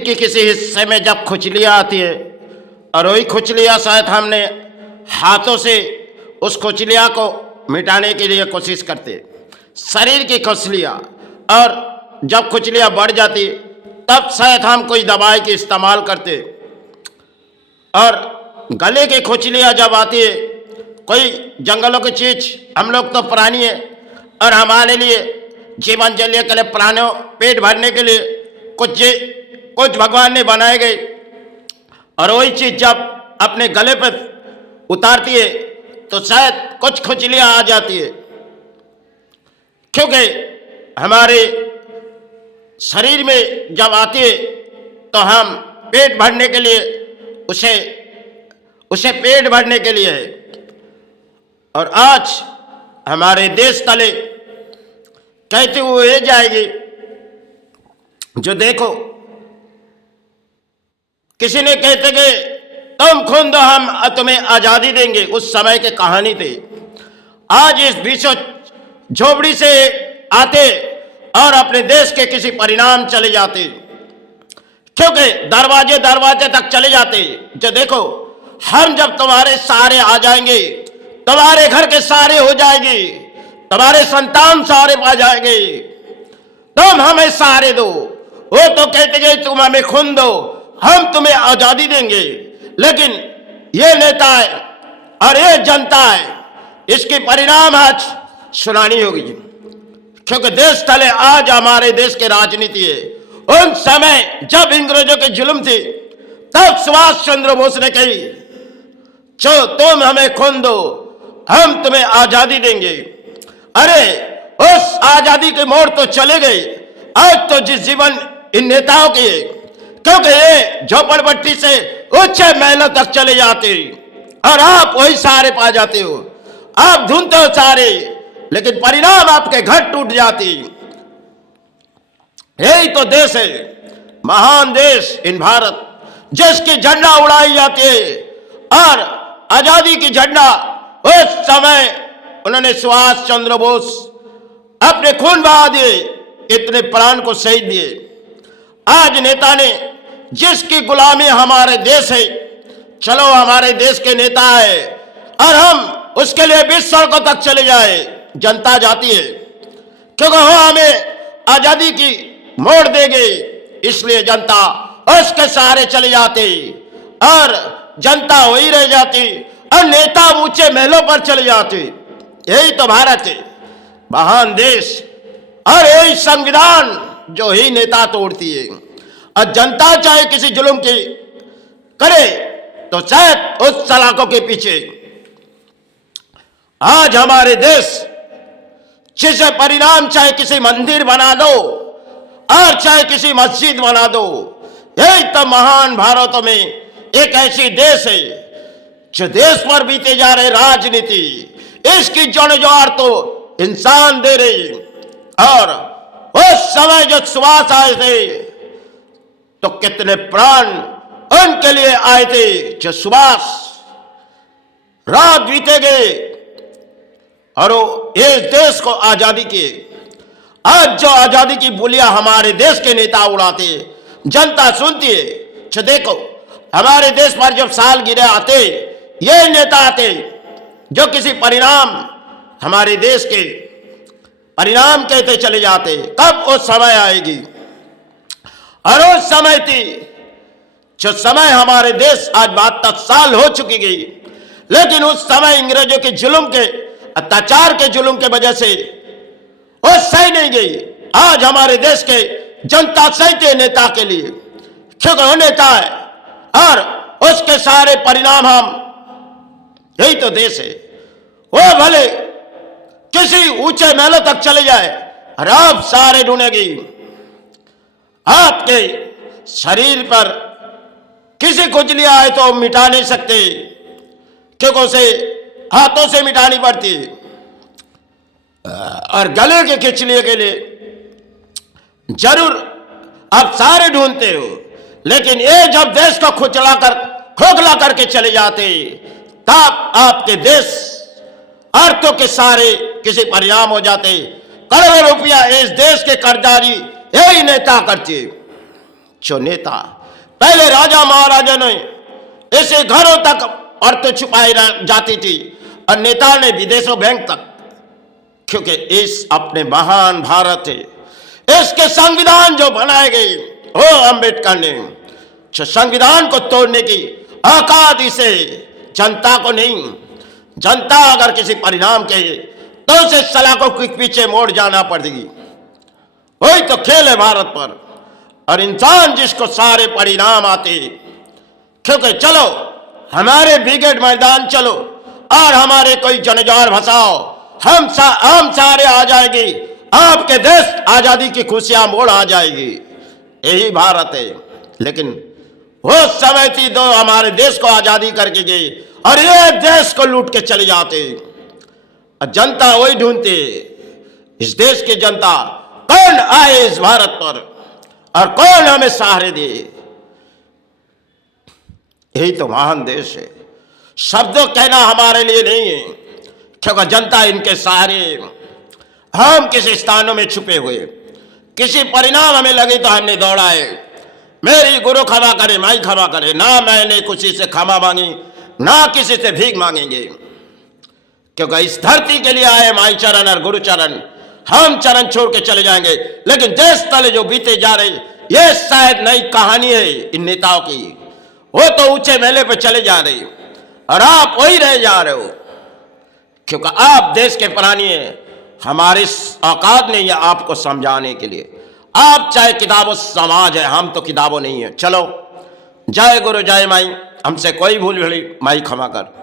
के किसी हिस्से में जब खुजलियाँ आती है और वही खुजलियाँ शायद हमने हाथों से उस खुजलियाँ को मिटाने के लिए कोशिश करते, शरीर की खुजलियाँ, और जब खुजलियाँ बढ़ जाती तब शायद हम कोई दवाई की इस्तेमाल करते, और गले की खुजलियाँ जब आती है कोई जंगलों की चीज, हम लोग तो प्राणी है और हमारे लिए जीवन जलिए के लिए प्राणों पेट भरने के लिए कुछ भगवान ने बनाए गए, और वही चीज जब अपने गले पर उतारती है तो शायद कुछ खुजलियाँ आ जाती है, क्योंकि हमारे शरीर में जब आती है तो हम पेट भरने के लिए उसे पेट भरने के लिए है। और आज हमारे देश तले कहते हुए जाएगी, जो देखो किसी ने कहते कि तुम खून दो हम तुम्हें आजादी देंगे, उस समय की कहानी थी। आज इस विश्व झोपड़ी से आते और अपने देश के किसी परिणाम चले जाते, क्योंकि दरवाजे दरवाजे तक चले जाते। जो देखो हम जब तुम्हारे सहारे आ जाएंगे, तुम्हारे घर के सहारे हो जाएगी, तुम्हारे संतान सहारे पा जाएंगे, तुम हमें सहारे दो। वो तो कहते गए तुम हमें खून दो हम तुम्हें आजादी देंगे, लेकिन ये नेता है और ये जनता है, इसके परिणाम आज सुनानी होगी, क्योंकि देश तले आज हमारे देश की राजनीति है। उन समय जब अंग्रेजों के जुल्म थी तब सुभाष चंद्र बोस ने कही, जो तुम हमें खून दो हम तुम्हें आजादी देंगे। अरे उस आजादी के मोड़ तो चले गए, आज तो जिस जीवन इन नेताओं के, क्योंकि ये झोपड़पट्टी से ऊंचे महलों तक चले जाते और आप वही सहारे पा जाते हो, आप ढूंढते हो सहारे, लेकिन परिणाम आपके घर टूट जाते। यही तो देश है, महान देश इन भारत, जिसकी झंडा उड़ाई जाती है, और आजादी की झंडा उस समय उन्होंने सुभाष चंद्र बोस अपने खून बहा दिए, इतने प्राण को शहीद दिए। आज नेता ने जिसकी गुलामी हमारे देश है, चलो हमारे देश के नेता है और हम उसके लिए 20 सड़कों तक चले जाए, जनता जाती है, क्योंकि वो हमें आजादी की मोड़ देंगे, इसलिए जनता उसके सहारे चले जाते और जनता वही रह जाती और नेता ऊंचे महलों पर चले जाते। यही तो भारत है, महान देश, और यही संविधान जो ही नेता तोड़ती है। और जनता चाहे किसी जुल्म की करे तो शायद उस सलाखों के पीछे। आज हमारे देश जिसे परिणाम चाहे किसी मंदिर बना दो और चाहे किसी मस्जिद बना दो, यही तो महान भारत में एक ऐसी देश है जो देश पर बीते जा रहे राजनीति, इसकी जड़ जोड़ तो इंसान दे रही। और उस समय जो सुभाष आए थे तो कितने प्राण उनके लिए आए थे, जो सुभाष रात बीते गए और वो इस देश को आजादी किए। आज जो आजादी की बोलियां हमारे देश के नेता उड़ाते, जनता सुनती है। जो देखो हमारे देश पर जब सालगिरह आते, ये नेता आते जो किसी परिणाम, हमारे देश के परिणाम कहते चले जाते। कब वो समय आएगी? और उस समय थी जो समय हमारे देश आज 72 साल हो चुकी गई, लेकिन उस समय अंग्रेजों के जुल्म के, अत्याचार के जुल्म के वजह से वो सही नहीं गई। आज हमारे देश के जनता सहते नेता के लिए, क्योंकि वो नेता है और उसके सारे परिणाम हम, यही तो देश है। वो भले किसी ऊंचे महलों तक चले जाए और आप सारे ढूंढेगी, आपके शरीर पर किसी खुजलियां आए तो मिटा नहीं सकते, क्योंकि उसे हाथों से मिटानी पड़ती। और गले के खिचलिए के लिए जरूर आप सारे ढूंढते हो, लेकिन ये जब देश को खोखला करके चले जाते, तब आपके देश अर्थों के सारे किसी परिणाम हो जाते। करोड़ों रुपया इस देश के कर्जदारी यही नेता करते। जो नेता पहले राजा महाराजा ने ऐसे घरों तक औरतें छुपाई जाती थी और नेता ने विदेशों बैंक तक, क्योंकि इस अपने महान भारत है, इसके संविधान जो बनाए गए हो अंबेडकर ने, जो संविधान को तोड़ने की औकात इसे जनता को नहीं। जनता अगर किसी परिणाम के तो उसे सलाखों के पीछे मोड़ जाना पड़ेगी। वही तो खेल है भारत पर। और इंसान जिसको सारे परिणाम आते, क्योंकि चलो हमारे ब्रिगेड मैदान चलो और हमारे कोई जनजान भसाओ, हम सारे आ जाएंगे, आपके देश आजादी की खुशियां मोड़ आ जाएगी। यही भारत है। लेकिन वो समय थी तो हमारे देश को आजादी करके गए और ये देश को लूट के चले जाते। और जनता वही ढूंढती, इस देश की जनता कौन आए इस भारत पर और कौन हमें सहारे दे। यही तो महान देश है। शब्दों कहना हमारे लिए नहीं है, क्योंकि जनता इनके सहारे। हम किसी स्थानों में छुपे हुए, किसी परिणाम हमें लगे तो हमने दौड़ाए, मेरी गुरु क्षमा करे, माई क्षमा करे। ना मैंने किसी से क्षमा मांगी, ना किसी से भीख मांगेंगे, क्योंकि इस धरती के लिए आए माई चरण और गुरु चरण। हम चरण छोड़ के चले जाएंगे, लेकिन देश तले जो बीते जा रही, ये शायद नई कहानी है इन नेताओं की। वो तो ऊंचे मेले पे चले जा रहे और आप वही रह जा रहे हो, क्योंकि आप देश के प्राणी हैं। हमारी औकात नहीं है आपको समझाने के लिए। आप चाहे किताबों समाज है, हम तो किताबों नहीं है। चलो, जय गुरु जय माई, हमसे कोई भूल भली माई क्षमा कर।